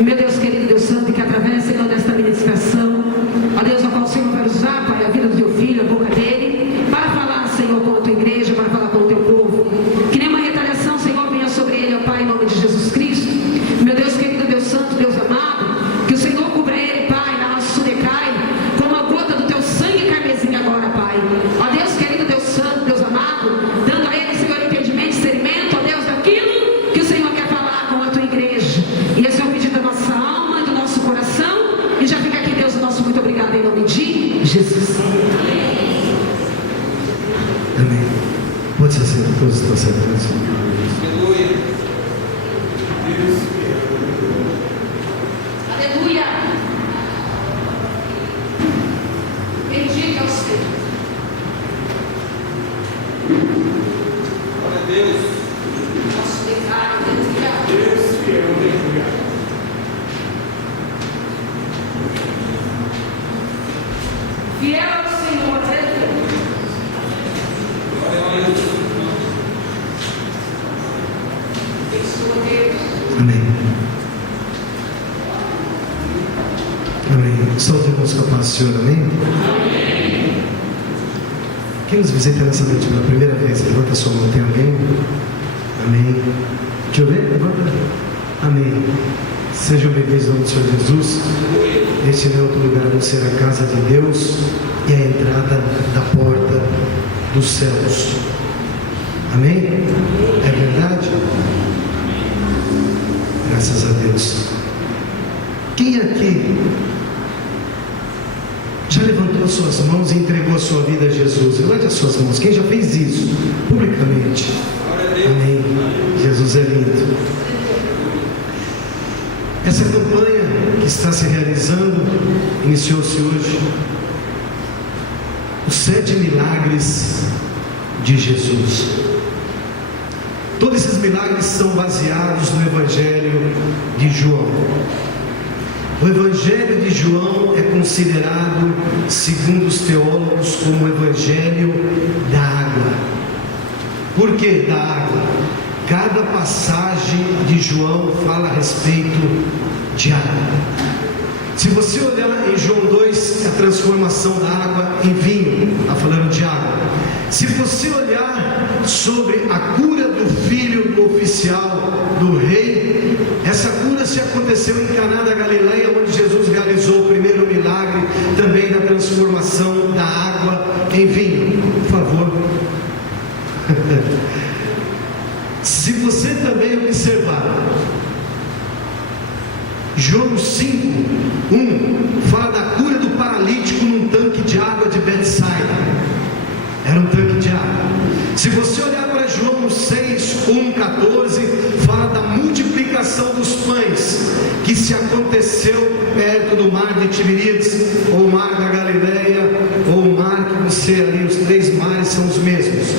Meu Deus querido, Deus santo, que através, Senhor, desta ministração, ó Deus, a qual o Senhor vai usar, Pai, a vida do teu filho, a boca dele, para falar, Senhor, com a tua igreja, para falar com o teu povo. Que nenhuma retaliação, Senhor, venha sobre ele, ó Pai, em nome de Jesus Cristo. Meu Deus querido, Deus santo, Deus amado, que o Senhor cubra ele, Pai, na nossa decai, como a gota do teu sangue carmesim agora, Pai. Ó Deus querido, Deus santo, Deus amado, dando a ele, Senhor, entendimento, discernimento, ó Deus, daquilo que o Senhor quer falar com a tua igreja. E esse é o pedido da nossa alma e do nosso coração. E já fica aqui, Deus, o nosso muito obrigado em nome de Jesus. Amém. Pode ser assim, todos estão sentados. Aleluia. Aleluia. Bendito é o Senhor. Glória a Deus. Nosso pecado, aleluia. Deus fiel, aleluia. Fiel é o Senhor, aleluia. Glória a Deus. Abençoa Deus. Amém. Amém. Só os irmãos capazes, Senhor, amém? Quem nos visita nessa noite pela primeira vez, levanta a sua mão, tem alguém? Amém. Deixa eu ver, levanta. Amém. Sejam bem-vindos em nome do Senhor Jesus. Este não é outro lugar a não ser a casa de Deus e a entrada da porta dos céus. Amém? É verdade? Graças a Deus. Quem aqui já levantou as suas mãos e entregou a sua vida a Jesus? Levante as suas mãos. Quem já fez isso publicamente? Glória a Deus. Amém. Jesus é lindo. Essa campanha que está se realizando iniciou-se hoje. Os 7 milagres de Jesus. Todos esses milagres são baseados no Evangelho de João. O Evangelho de João é considerado, segundo os teólogos, como o Evangelho da água. Por que da água? Cada passagem de João fala a respeito de água. Se você olhar em João 2, a transformação da água em vinho, está falando de água. Se você olhar sobre a cura do filho do oficial do rei, essa cura se aconteceu em Caná da Galileia, onde Jesus realizou o primeiro milagre também da transformação da água em vinho. Por favor. Se você também observar João 5:1 fala da cura do paralítico num tanque de água de Betsaida. Era um tanque de água. Se você olhar para João 6:14 fala da multiplicação dos pães que se aconteceu perto do mar de Tiberíades, ou o mar da Galileia, ou o mar que você ali, os 3 mares são os mesmos.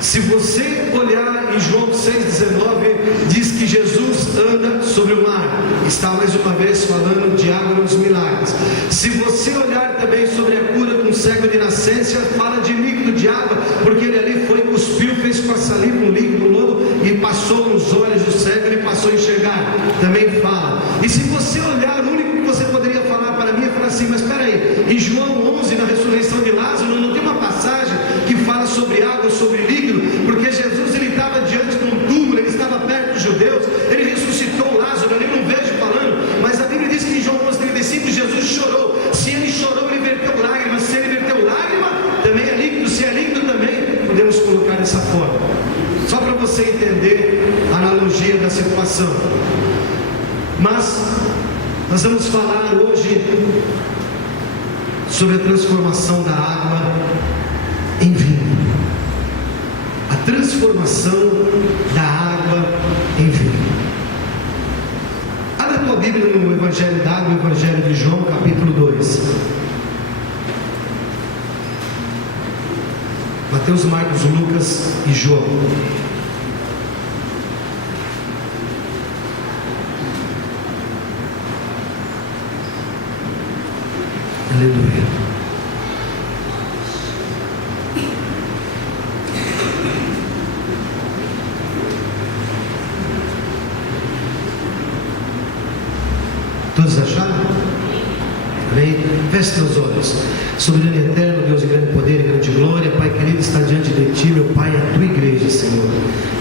Se você olhar em João 6,19, diz que Jesus anda sobre o mar. Está mais uma vez falando de água nos milagres. Se você olhar também sobre a cura de um cego de nascença, fala de líquido de água, porque ele ali foi, cuspiu, fez com a saliva um líquido, um lodo, e passou nos olhos do cego, ele passou a enxergar. Também fala. E se você olhar, o único que você poderia falar para mim é falar assim, mas espera aí, em João 11, na ressurreição de Lázaro, não tem uma passagem que fala sobre água, sobre líquido, porque Jesus ele estava diante de um túmulo, ele estava perto dos judeus, ele ressuscitou Lázaro, eu não vejo falando, mas a Bíblia diz que em João 11:35 Jesus chorou. Se ele chorou, ele verteu lágrimas. Se ele verteu lágrima, também é líquido. Se é líquido também, podemos colocar dessa forma, só para você entender a analogia da situação. Mas nós vamos falar hoje sobre a transformação da água em vinho. A transformação da água em vinho. Abra a tua Bíblia no Evangelho da Água, o Evangelho de João, capítulo 2. Mateus, Marcos, Lucas e João. Aleluia. Todos acharam? Amém? Feche teus olhos. Soberano e eterno, Deus de grande poder e grande glória, Pai querido, está diante de Ti, meu Pai, a Tua igreja, Senhor.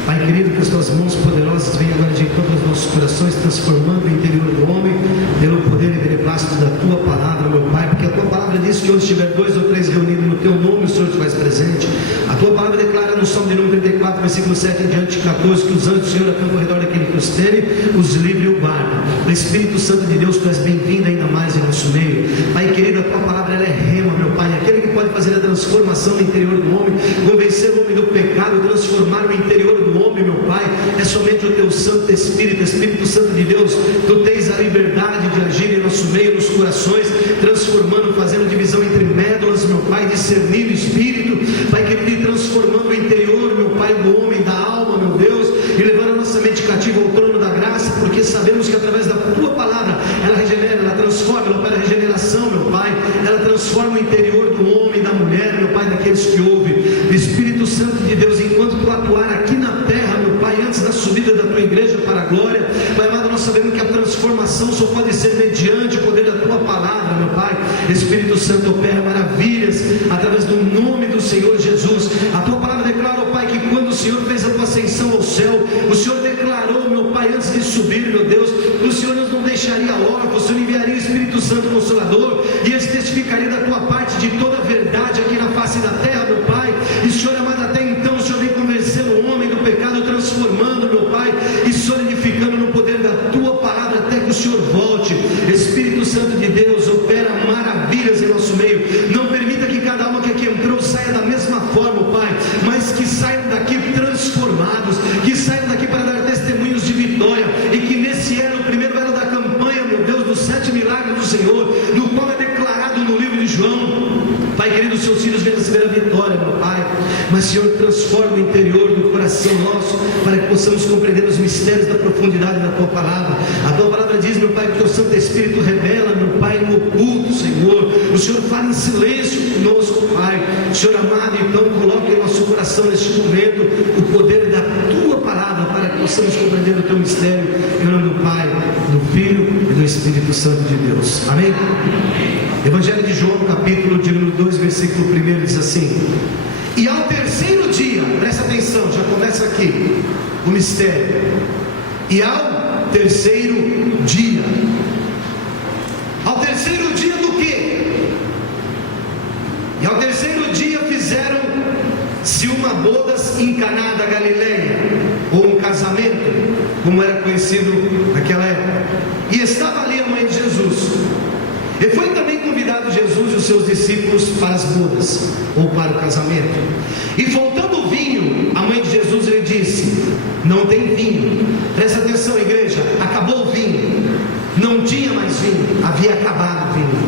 Pai querido, que as Tuas mãos poderosas venham agora de encontro aos nossos corações, transformando o interior do homem, pelo poder e beneplácito da Tua palavra, meu Pai, porque a Tua palavra diz que onde estiver 2 ou 3 reunidos no Teu nome, o Senhor te faz presente. A Tua palavra declara no Salmo de número 34, versículo 7 em diante, 14, que os anjos do Senhor acampam ao redor daquele que os teme, os livre e o guarda. O Espírito Santo de Deus, Tu és bem-vindo ainda mais em nosso meio. Pai querido, a Tua palavra ela é rema, meu Pai, aquele que pode fazer a transformação no interior do homem, convencer o homem do pecado, transformar o interior do homem, meu Pai, é somente o Teu Santo Espírito. Espírito Santo de Deus, Tu tens a liberdade de agir em nosso meio, nos corações, transformando, fazendo divisão entre médulas, meu Pai, discernir o Espírito, Pai querido, e transformando o interior, meu Pai, do homem, da alma, meu Deus, e levando a nossa mente cativa ao trono da graça, porque sabemos que através da Tua palavra, ela regenera, ela transforma, ela opera a regeneração, meu Pai, ela transforma o interior do homem, da mulher, meu Pai, daqueles que ouvem. Espírito Santo de Deus, enquanto Tu atuar aqui na terra, meu Pai, antes da subida da Tua igreja para a glória, Pai amado, nós sabemos que a transformação só pode ser mediante o poder da Tua palavra, meu Pai. Espírito Santo, opera maravilhas através do nome do Senhor Jesus. A Tua palavra declara, ó Pai, que quando o Senhor fez a Tua ascensão ao céu, o Senhor declarou, meu Pai, antes de subir, meu Deus, que o Senhor nos não deixaria órfãos, o Senhor enviaria o Espírito Santo Consolador, e Ele testificaria da Tua parte de toda a verdade aqui na face da terra, meu Pai. E Senhor amado, até então o Senhor vem convencendo o homem do pecado, transformando, meu Pai, e solidificando no poder da Tua palavra até que o Senhor volte. Espírito Santo de Deus, opera maravilhas em nosso meio. Não permita que cada alma que aqui entrou saia da mesma forma, Pai, mas que saiam daqui transformados, que saiam daqui para dar testemunhos de vitória, e que nesse ano, o primeiro ano da campanha, meu Deus, dos 7 milagres do Senhor, no qual é declarado no livro de João, Pai querido, os Seus filhos venham receber a vitória, meu Pai, mas Senhor, transforma o interior do coração nosso, para que possamos compreender os mistérios da profundidade da Tua palavra. A Tua palavra diz, meu Pai, que o Teu Santo Espírito revela, meu Pai, no oculto, Senhor. O Senhor fala em silêncio conosco, Pai. Senhor amado, então coloque em nosso coração neste momento o poder da Tua palavra, para que possamos compreender o Teu mistério, em nome do Pai, do Filho e do Espírito Santo de Deus. Amém? Evangelho de João, capítulo de número 2, versículo 1 diz assim: e ao terceiro dia, presta atenção, já começa aqui o mistério. E ao terceiro dia do quê? E ao terceiro dia fizeram-se uma bodas em Caná da Galileia, ou um casamento, como era conhecido naquela época. E estava ali a mãe de Jesus. E foi também convidado Jesus e os seus discípulos para as bodas, ou para o casamento. E faltando o vinho, a mãe de Jesus lhe disse: não tem vinho. Presta atenção, igreja, acabou o vinho. Não tinha mais vinho, havia acabado o vinho.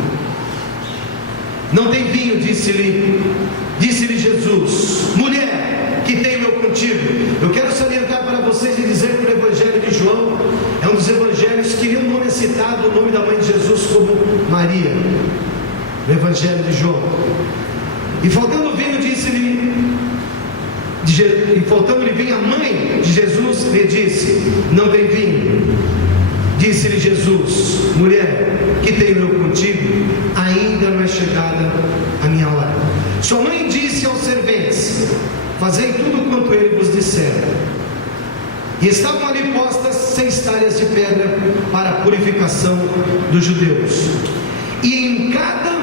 Não tem vinho, disse-lhe Jesus: mulher, que tenho eu contigo? Eu quero salientar para vocês e dizer que o Evangelho de João é um dos evangelhos que nenhum nome é citado o nome da mãe de Jesus como Maria. O Evangelho de João. E faltando vinho, faltando-lhe vinho, a mãe de Jesus lhe disse: não tem vinho. Disse-lhe Jesus: mulher, que tenho eu contigo? Ainda não é chegada a minha hora. Sua mãe disse aos serventes: fazei tudo quanto ele vos disser. E estavam ali postas 6 talhas de pedra para a purificação dos judeus, e em cada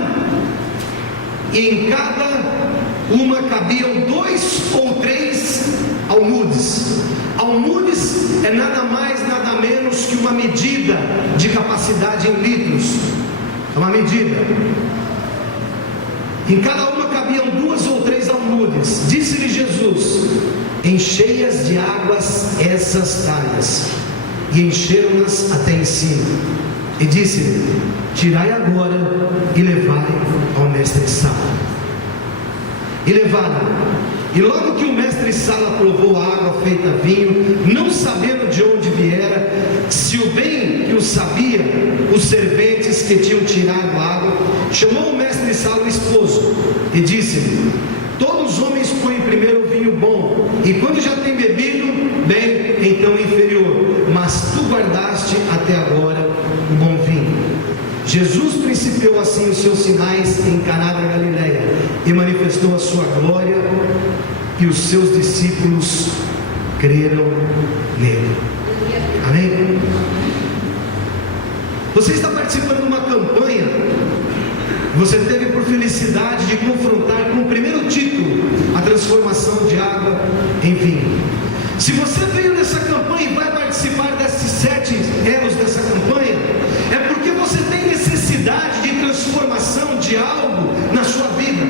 uma cabiam 2 ou 3 almudes. Almudes é nada mais, nada menos que uma medida de capacidade em litros. É uma medida. Em cada uma cabiam 2 ou 3 almudes. Disse-lhe Jesus: enchei-as de águas essas talhas. E encheram-nas até em cima. E disse-lhe: tirai agora e levai ao mestre-sala. E levaram. E logo que o mestre-sala provou a água feita vinho, não sabendo de onde viera, se o bem que o sabia, os serventes que tinham tirado a água, chamou o mestre-sala o esposo e disse-lhe: todos os homens põem primeiro o vinho bom, e quando já tem bebido bem, então inferior, mas tu guardaste até agora o bom vinho. Jesus principiou assim os seus sinais em Caná da Galileia e manifestou a sua glória, e os seus discípulos creram nele. Amém? Você está participando de uma campanha. Você teve por felicidade de confrontar com o primeiro título a transformação de água em vinho. Se você veio nessa campanha e vai participar desses 7 elos dessa campanha, é porque você tem necessidade de transformação de algo na sua vida.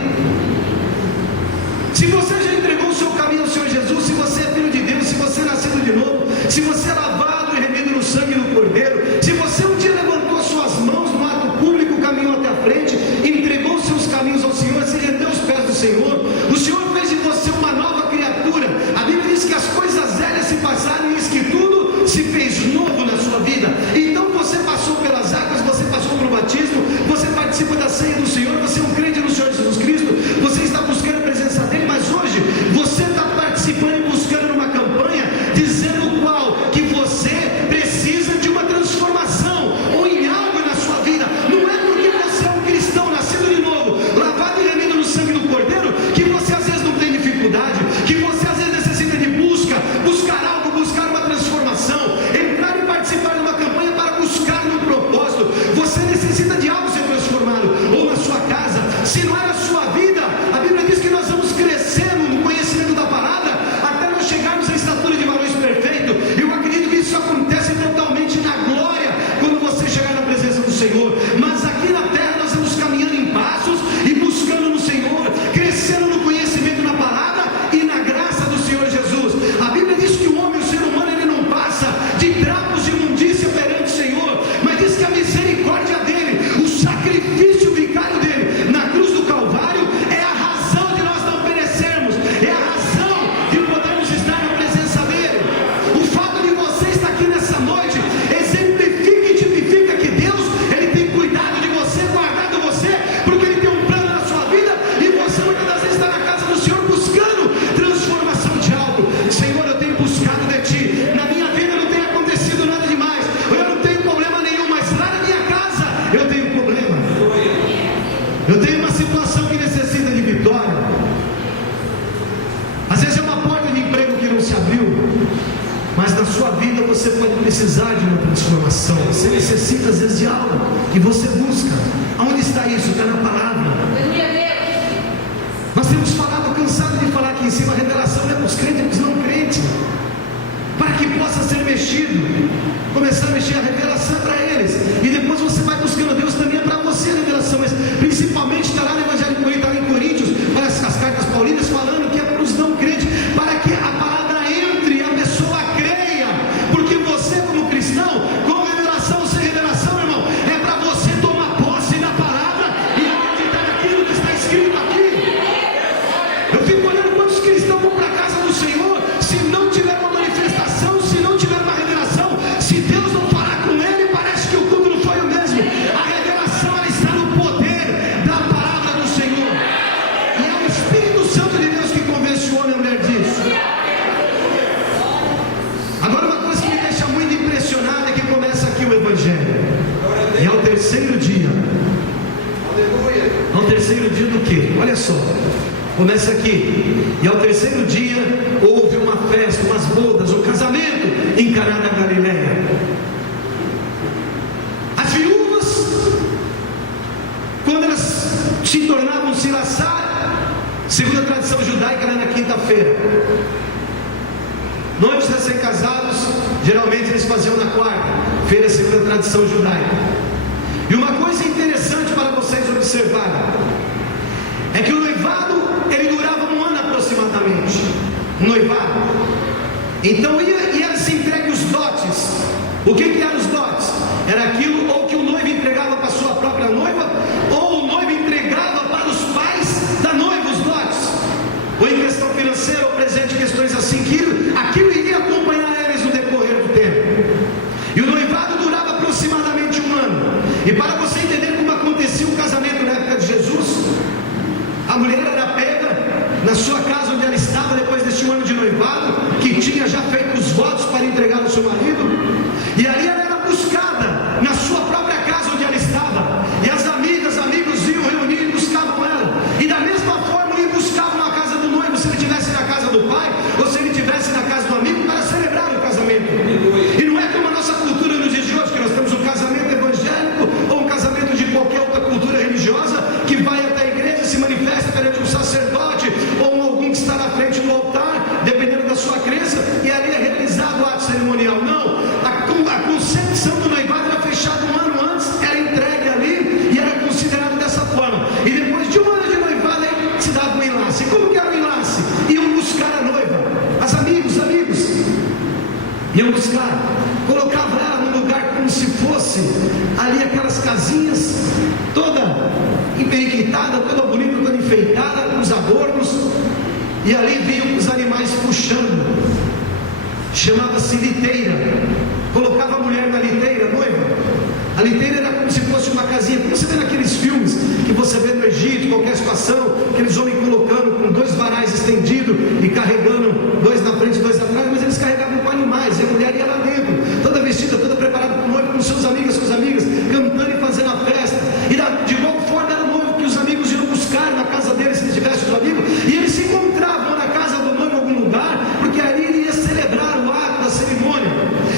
Se você já entregou o seu caminho ao Senhor Jesus, se você é filho de Deus, se você é nascido de novo, se você é lavado e remido no sangue do Cordeiro, se você um dia levantou suas mãos no ato público, caminhou até a frente, entregou os seus caminhos ao Senhor, se rendeu aos pés do Senhor, o Senhor fez de você uma nova criatura. A Bíblia diz que as coisas velhas se passaram e eis que tudo se fez novo na sua vida. Então você passou pelas águas, você passou pelo batismo, você participa da ceia do Senhor, você é um crente no Senhor Jesus Cristo, você está buscando a presença dele, mas hoje você está participando e buscando numa campanha, dizendo qual que você precisa de uma transformação ou em algo na sua vida. Não é porque você é um cristão nascido de novo, lavado e remido no sangue do Cordeiro, que você às vezes não tem dificuldade, que você às vezes necessita de buscar algo, buscar uma transformação, entrar e participar de uma campanha para buscar um propósito. Você necessita de algo ser transformado, ou na sua casa. Se não é na sua vida, a Bíblia diz que nós vamos crescendo no conhecimento da palavra até nós chegarmos à estatura de varões perfeitos. Eu acredito que isso acontece totalmente na glória quando você chegar na presença do Senhor. Mas aqui na terra nós vamos caminhando em passos e buscando no Senhor, crescendo no conhecimento da palavra e na graça do Senhor Jesus. A Bíblia diz que o homem, o ser humano, ele não passa de trapos de imundícia perante o Senhor, mas diz que a misericórdia dele, o sacrifício vicário dele na cruz do Calvário, é a razão de nós não perecermos, é a razão de podermos estar na presença dele. O fato de você estar aqui nessa noite exemplifica e tipifica que Deus, ele tem cuidado de você, guardado você, porque ele tem um plano na sua vida, e você muitas das vezes está na casa do Senhor buscando transformação de algo. Senhor, eu tenho buscado de ti, na minha vida não tem acontecido nada demais, eu não tenho problema nenhum, mas lá na minha casa eu tenho problema, eu tenho uma situação que necessita de vitória. Às vezes é uma porta de emprego que não se abriu, mas na sua vida você pode precisar de uma transformação. Você necessita às vezes de algo e você busca. Aonde está isso? Está na palavra. Nós temos falado, cansado de falar aqui em cima, a revelação é para os crentes e para os não crentes, para que possa ser mexido, começar a mexer. A revelação é para eles, e depois você vai buscando Deus, também é para você a revelação, mas principalmente está lá no Evangelho de Coríntios, está lá em Coríntios, para as cartas paulinas, falando que é para os não crentes, para que a palavra entre e a pessoa creia, porque você como cristão, com revelação ou sem revelação, irmão, é para você tomar posse da palavra e acreditar naquilo que está escrito aqui. Eu fico olhando quantos cristãos vão para a casa do Senhor, se não tiver uma manifestação, se não tiver uma revelação, se Deus não falar com ele, parece que o culto não foi o mesmo. A revelação, ela está no poder da palavra do Senhor, e é o Espírito Santo de Deus que convence o homem e a mulher disso. Agora, uma coisa que me deixa muito impressionado é que começa aqui o Evangelho, e ao terceiro dia. Ao terceiro dia do quê? Olha só, começa aqui, e ao terceiro dia houve uma festa, umas bodas, um casamento em Caná da Galileia. As viúvas, quando elas se tornavam se laçar, segundo a tradição judaica, era na quinta-feira. Noivos recém-casados, geralmente eles faziam na quarta-feira, segundo a tradição judaica. E uma coisa interessante para vocês observarem é que o noivado, ele durava um ano aproximadamente. Um noivado. Então ia-se entregue os dotes. O que eram os dotes? Era aquilo ou que o noivo entregava para a sua própria noiva, ou o noivo entregava para os pais da noiva os dotes. Ou em questão financeira, ou presente, questões assim, aquilo iria acompanhar eles no decorrer do tempo. E o noivado durava aproximadamente um ano. E para você entender como acontecia o casamento na época de Jesus, a mulher era pega na sua casa onde ela estava depois deste ano de noivado, que tinha já feito os votos para entregar ao seu marido, e ali ela era buscada na sua própria ali aquelas casinhas, toda emperiquitada, toda bonita, toda enfeitada, com os adornos, e ali vinham os animais puxando, chamava-se liteira, colocava a mulher na liteira, noiva. A liteira era como se fosse uma casinha, como você vê naqueles filmes que você vê no Egito, qualquer situação, aqueles homens colocando com 2 varais estendidos e carregando 2 na frente e 2 atrás, mas eles carregavam com animais, e a mulher ia lá dentro, toda vestida, toda preparada para o noivo, com seus amigos, suas amigas, cantando e fazendo a festa, e de igual forma era o noivo que os amigos iam buscar na casa dele, se ele tivesse os amigos, e eles se encontravam na casa do noivo em algum lugar, porque ali ele ia celebrar o ato da cerimônia,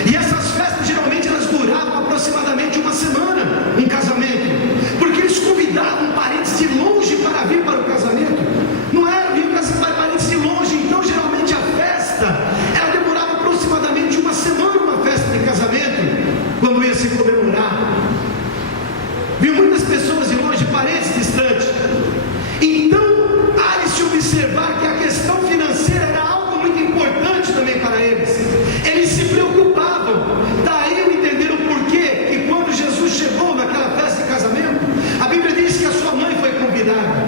e essas festas geralmente elas duravam aproximadamente uma semana, um casamento, porque eles convidavam parentes de longe para vir para o casamento, não era vir para parentes de longe, então geralmente a festa, ela demorava aproximadamente uma semana, uma festa de casamento, quando ia se comemorar, viu muitas pessoas de longe, parentes distantes, então há de se observar que a questão financeira era algo muito importante também para eles, eles se preocupavam, daí eu entender o porquê, que quando Jesus chegou naquela festa de casamento, a Bíblia diz que a sua mãe foi convidada,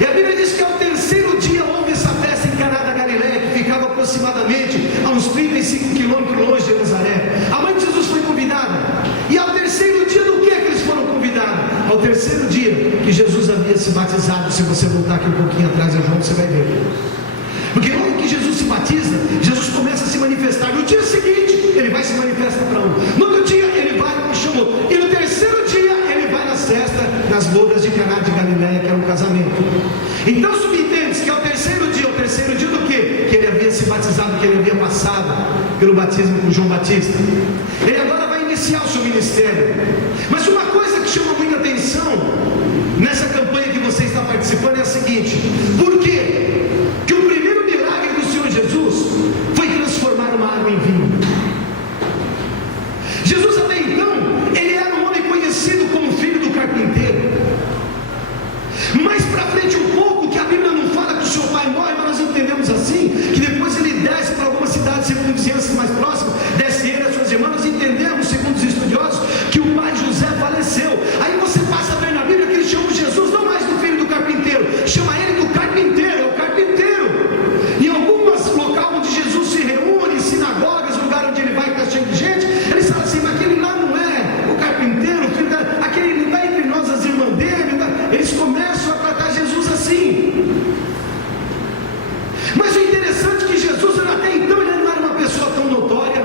e a Bíblia diz que ao 3º dia houve essa festa em Caná da Galileia, que ficava aproximadamente a uns 35 quilômetros longe de Nazaré. A mãe de Jesus foi convidada, e ao 3º dia do que eles foram convidados? Ao 3º dia que Jesus havia se batizado. Se você voltar aqui um pouquinho atrás em João, você vai ver, porque logo que Jesus se batiza, Jesus começa a se manifestar. No dia seguinte, ele vai se manifestar para um, no outro dia ele vai e chamou, e no 3º dia ele vai nas festas, nas bodas de Caná de Galileia, que era um casamento. Então subentende-se que ao 3º dia, o 3º dia do quê? Que ele havia se batizado, que ele havia passado pelo batismo com João Batista. Ele agora vai iniciar o seu ministério. Mas uma coisa que chama muita atenção nessa campanha que você está participando é a seguinte: por quê? Que o primeiro milagre do Senhor Jesus foi transformar uma água em vinho. Jesus até então, ele era um homem conhecido como filho do carpinteiro. Mais para frente um pouco, que a Bíblia não fala que o seu pai morre, mas nós entendemos assim, que depois ele desce para alguma cidade circunvizinhança mais próxima, desce ele e as suas irmãs. Nós entendemos, segundo os estudiosos, que o pai José faleceu. Aí você passa a ver na Bíblia que ele chama Jesus não mais do filho do carpinteiro, chama ele do carpinteiro, é o carpinteiro. Em algumas locais onde Jesus se reúne, sinagogas, lugar onde ele vai e está cheio de gente, eles falam assim, mas aquele lá não é o carpinteiro, aquele vai entre nós as irmãs dele. Eles começam a tratar Jesus assim. Mas o interessante é que Jesus até então ele não era uma pessoa tão notória,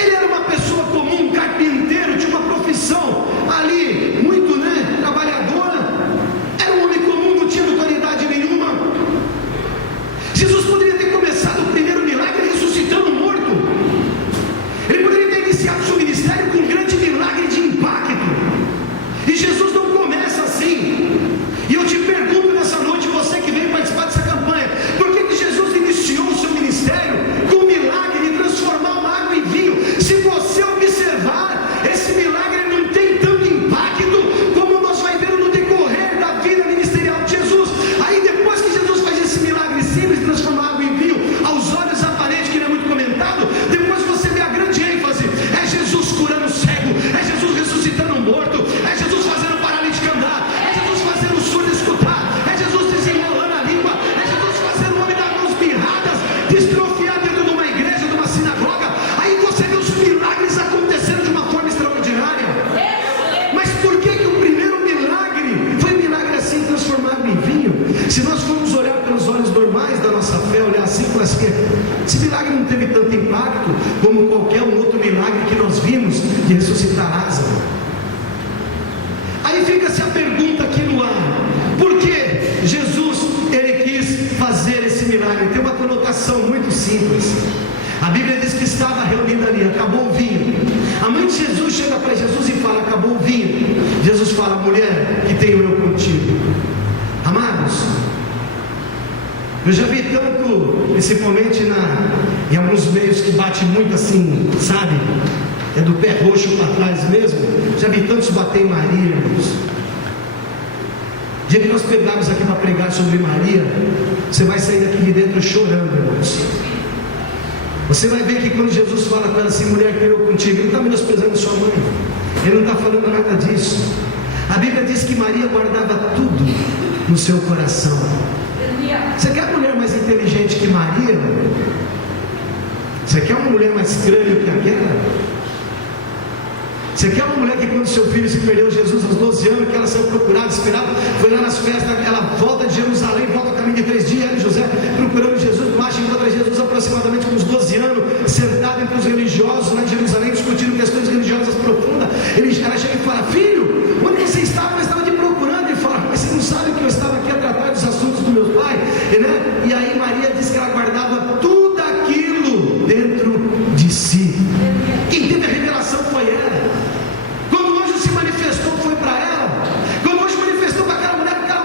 ele era uma pessoa comum, um carpinteiro, tinha uma profissão ali muito trabalhadora, era um homem comum, não tinha notoriedade nenhuma. Jesus poderia ter começado o primeiro milagre ressuscitando um morto, ele poderia ter iniciado seu ministério com um grande milagre de impacto, e Jesus não começa assim. E eu te pergunto nessa noite, você que vem participar dessa campanha, por que Jesus iniciou o seu ministério com o milagre de transformar uma água em vinho? Se você observar, esse milagre não tem tanto impacto como nós vamos ver no decorrer da vida ministerial de Jesus. Aí depois que Jesus faz esse milagre simples de transformar água em vinho, aos olhos aparentes, que não é muito comentado, depois você vê a grande ênfase, é Jesus curando o cego, é Jesus ressuscitando o morto, é Jesus fazendo o paralítico andar, é Jesus fazendo o surdo escutar, é Jesus desenrolando a língua, é Jesus fazendo o homem dar mãos mirradas, destrofiar dentro de uma igreja, de uma sinagoga. Aí você vê os milagres acontecendo de uma forma extraordinária. Mas por que o primeiro milagre foi um milagre assim, transformado em vinho? Se nós formos olhar pelos olhos normais da nossa fé, olhar assim, falar assim, esse milagre não teve tanto impacto como qualquer um outro milagre que nós vimos de ressuscitar Lázaro. Aí fica-se a pergunta aqui no ar: por que Jesus ele quis fazer esse milagre? Tem uma conotação muito simples. A Bíblia diz que estava reunido ali, acabou o vinho. A mãe de Jesus chega para Jesus e fala, acabou o vinho. Jesus fala, mulher, que tenho eu contigo? Amados, eu já vi tanto, principalmente em alguns meios que bate muito assim, sabe? É do pé roxo para trás mesmo. Já vi tantos bater em Maria, irmãos. O dia que nós pegarmos aqui para pregar sobre Maria, você vai sair daqui de dentro chorando, irmãos. Você vai ver que quando Jesus fala para ela assim, mulher, que eu contigo, ele não está menosprezando sua mãe. Ele não está falando nada disso. A Bíblia diz que Maria guardava tudo no seu coração. Você quer uma mulher mais inteligente que Maria? Você quer uma mulher mais crânio que aquela? Você quer uma mulher que quando seu filho se perdeu, Jesus aos 12 anos, que ela saiu procurada, esperada, foi lá nas festas, ela volta de Jerusalém, volta ao caminho de 3 dias, ela e José procurando Jesus, Marcha encontra Jesus aproximadamente com uns 12 anos, sentado entre os religiosos lá em Jerusalém, discutindo questões religiosas profundas. Ela chega e fala: filho, onde você estava? Eu estava te procurando. Ele fala: mas você não sabe que eu estava aqui a tratar dos assuntos do meu pai? E aí Maria diz que ela guardava tudo aquilo dentro de si. Quem teve a revelação foi ela. Quando o anjo se manifestou, foi para ela. Quando o anjo manifestou para aquela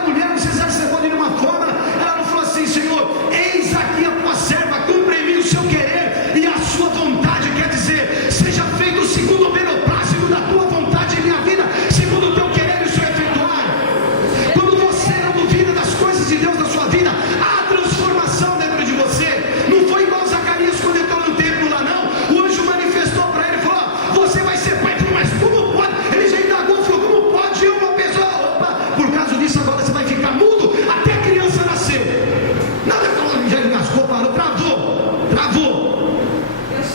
mulher não se exacerbou de nenhuma forma. Ela não falou assim: Senhor, eis aqui a tua serva, cumpra em mim o seu querer e a sua vontade. Quer dizer, seja feito segundo o beneplácito da tua vontade em minha vida, segundo o teu querer e o seu efetuar. Quando você não duvida das coisas de Deus na sua vida, há transformação dentro de você. Não foi igual Zacarias quando entrou no templo lá, não. O anjo manifestou para ele e falou: você vai ser pai. Mas como pode? Ele já indagou, falou: como pode eu, uma pessoa? Opa, por causa disso agora você vai ficar mudo até a criança nascer. Nada, já engasgou, parou, travou.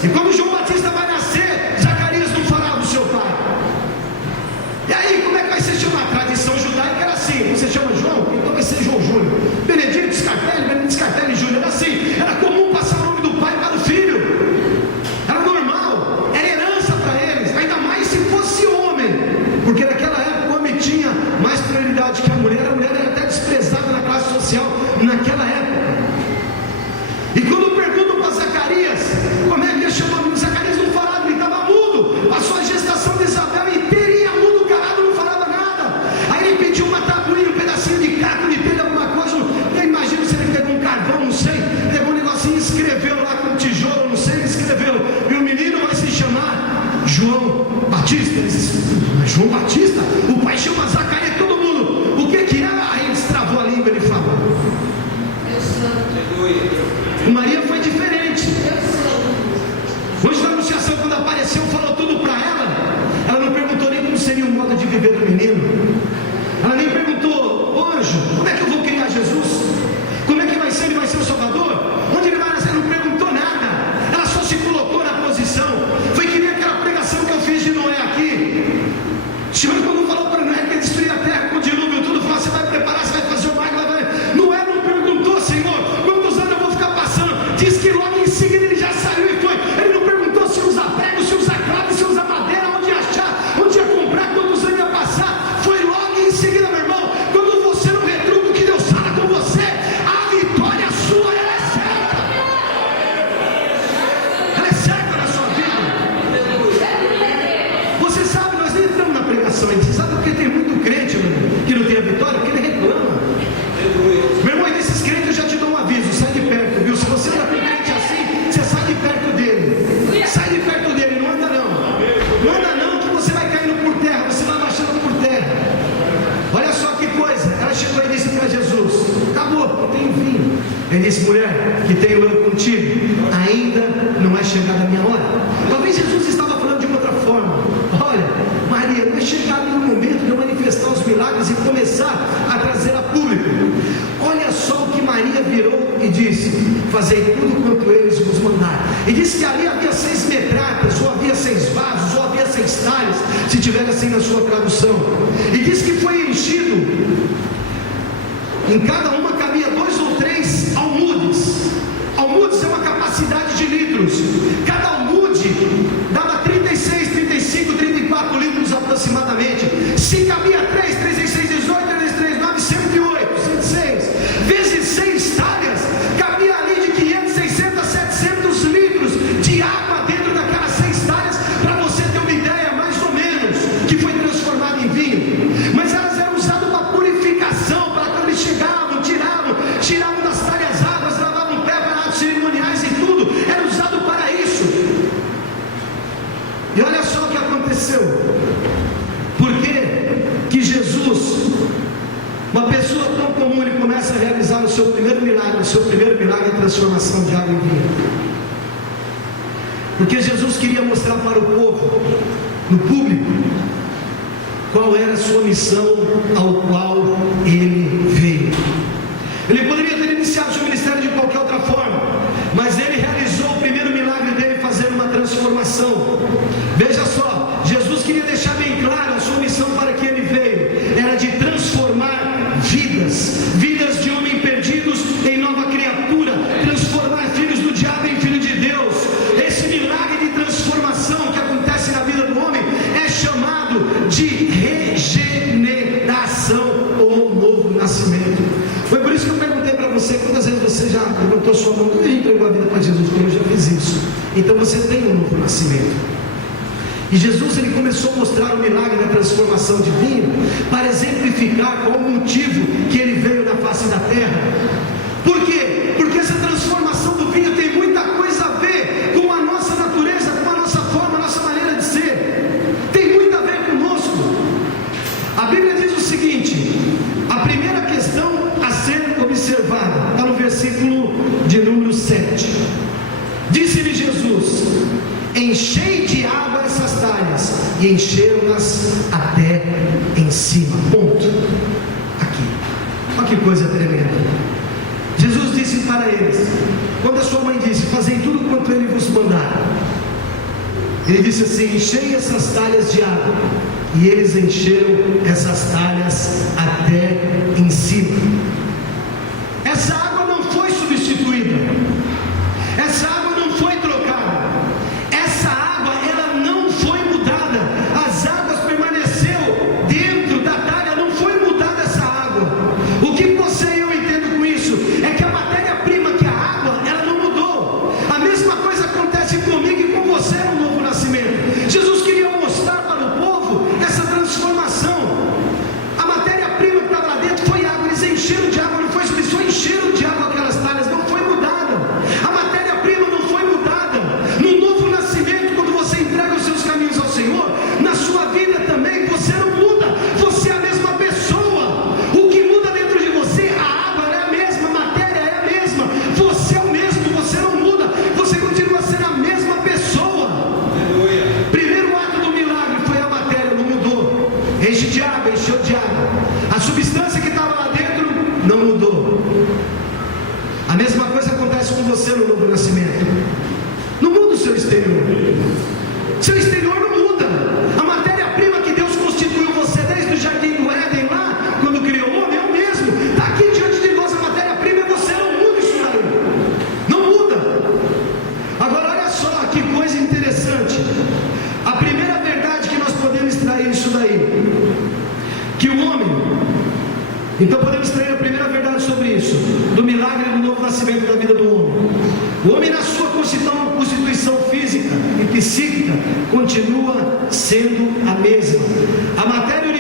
E como João Batista vai nascer, Zacarias não falará do seu pai. E aí, como é que vai ser chamado? A tradição judaica era assim: você chama João, então vai ser João Júnior. Benedito Scarpelli Júnior, era assim. Era comum passar o nome do pai para o filho. Era normal, era herança para eles, ainda mais se fosse homem, porque naquela época o homem tinha mais prioridade que a mulher era até desprezada na classe social naquela época. E quando perguntam para Zacarias como é que ele chamou, Zacarias não falava, ele estava mudo, passou a gestação de Isabel inteirinha mudo, calado, não falava nada. Aí ele pediu uma tabuinha, um pedacinho de caco, de pedra, alguma coisa. Eu imagino se ele pegou um carvão, não sei, pegou um negocinho e escreveu lá com tijolo, não sei, ele escreveu: e o menino vai se chamar João Batista. Ele disse: mas João Batista? O pai chama Zacarias, todo mundo. O que era? Aí ele destravou a língua e ele falou. Maria foi diferente. Hoje na anunciação, quando apareceu, falou tudo para ela. Ela não perguntou nem como seria o modo de viver do menino. Ela nem perguntou: ô anjo, como é que eu vou criar Jesus? Como é que vai ser? Ele vai ser o Salvador? Onde ele vai nascer? Ela não perguntou nada. Ela só se colocou na posição. Foi que nem aquela pregação que eu fiz de Noé aqui. O Senhor, quando falou para Noé que ele destruía a terra com o dilúvio, tudo, falou: você vai preparar, você vai fazer o barco, Noé não perguntou: Senhor, quantos anos eu vou ficar passando? Diz que logo em seguida ele já saiu e foi. Ele não perguntou se usa prego, se usa clave, se usa madeira, onde ia achar, onde ia comprar, quantos anos ia passar. Foi logo em seguida, meu irmão. Quando você não retruca o que Deus fala com você, a vitória sua, ela é certa. Ela é certa na sua vida. Você sabe, nós nem estamos na pregação ainda. Você sabe porque tem muito crente, meu irmão, que não tem a vitória? Porque ele reclama. Meu irmão, e desses crentes eu já te dou um aviso: sai de perto, viu? Se você anda com crente assim, você sai de perto dele. Sai de perto dele, não anda não. Não anda não, que você vai caindo por terra, você vai baixando por terra. Olha só que coisa. Ela chegou e disse para Jesus: acabou, não tenho vinho. Ele disse: mulher, que tenho eu contigo, ainda não é chegada a minha hora. Talvez Jesus estava falando de uma outra forma. Olha, Maria, não é chegado no momento de eu manifestar os milagres e começar a trazer a público. Olha só o que Maria virou e disse: fazei tudo quanto eles vos mandaram. E disse que ali havia 6 metratas, ou havia 6 vasos, ou havia 6 talhas, se tiver assim na sua tradução. E disse que foi enchido, em cada uma cabia 2 ou 3 almudes. Almudes é uma capacidade de litros. Cada almude dava 36, 35, 34 litros aproximadamente. Se cabia 3, 3 vezes 6, 18, 3 vezes 3, 9, 108, 106. Vezes 6 talhas, cabia ali de 500, 600, 700 litros de água dentro daquelas 6 talhas, para você ter uma ideia, mais ou menos, que foi transformado em vinho. Mas elas eram usadas para purificação, para quando eles chegavam, tiravam das talhas águas, lavavam o pé para atos cerimoniais e tudo, era usado para isso. E olha só o que aconteceu. Por que Jesus, uma pessoa tão comum, ele começa a realizar o seu primeiro milagre? O seu primeiro milagre é a transformação de água em vinho. Porque Jesus queria mostrar para o povo, no público, qual era a sua missão ao qual ele veio. Ele poderia ter iniciado seu ministério de qualquer outra forma, mas ele realizou o primeiro milagre dele fazendo uma transformação. Veja só, Jesus queria deixar bem claro a sua missão para que ele veio, era de transformar vidas de homens perdidos em nova criatura, transformar filhos do diabo em filhos de Deus. Esse milagre de transformação que acontece na vida do homem é chamado de regeneração ou novo nascimento. Foi por isso que eu perguntei para você, quantas vezes você já levantou sua mão e entregou a vida para Jesus? Eu já fiz isso. Então você tem um novo nascimento. E Jesus, ele começou a mostrar o milagre da transformação divina para exemplificar qual o motivo que ele veio na face da terra. Por quê? Porque essa transformação do vinho tem muita coisa a ver com a nossa natureza, com a nossa forma, a nossa maneira de ser. Tem muito a ver conosco. A Bíblia diz o seguinte, a primeira questão a ser observada está no versículo de número 7. Disse-lhe Jesus: enchei de água essas talhas, e encheram-nas até em cima. Ponto. Aqui. Olha que coisa tremenda. Jesus disse para eles, quando a sua mãe disse: fazei tudo quanto ele vos mandar, ele disse assim: enchei essas talhas de água. E eles encheram essas talhas até em cima. Essa água não foi substituída, essa água não foi trocada, essa água ela não foi mudada, as águas permaneceram dentro da talha, não foi mudada essa água. O que você e eu entendo com isso é que a matéria-prima, que é a água, ela não mudou. A mesma coisa acontece comigo e com você no novo nascimento. Jesus queria mostrar para o povo essa transformação. A matéria-prima que estava lá dentro foi água, eles encheram de água, não foi substituído, encheram de água aquelas talhas, não foi mudada. A matéria-prima não foi mudada. No novo nascimento, quando você entrega os seus caminhos ao Senhor, na sua vida também, você não muda, você é a mesma pessoa. O que muda dentro de você, a água é a mesma, a matéria é a mesma, você é o mesmo, você não muda, você continua sendo a mesma pessoa. Aleluia. Primeiro ato do milagre foi a matéria, não mudou. Enche de água, encheu de água. A substância que estava lá dentro não mudou. A mesma coisa acontece com você no novo nascimento. Não muda o seu exterior. Seu exterior não muda. A matéria-prima que Deus constituiu você desde o jardim do Éden lá, quando criou o homem, é o mesmo. Está aqui diante de nós a matéria-prima e você não muda isso daí. Não muda. Agora olha só que coisa interessante. A primeira verdade que nós podemos extrair isso daí, que o homem, então podemos extrair a primeira verdade sobre isso, do milagre do novo nascimento da vida do homem. O homem, na sua constituição física e psíquica, continua sendo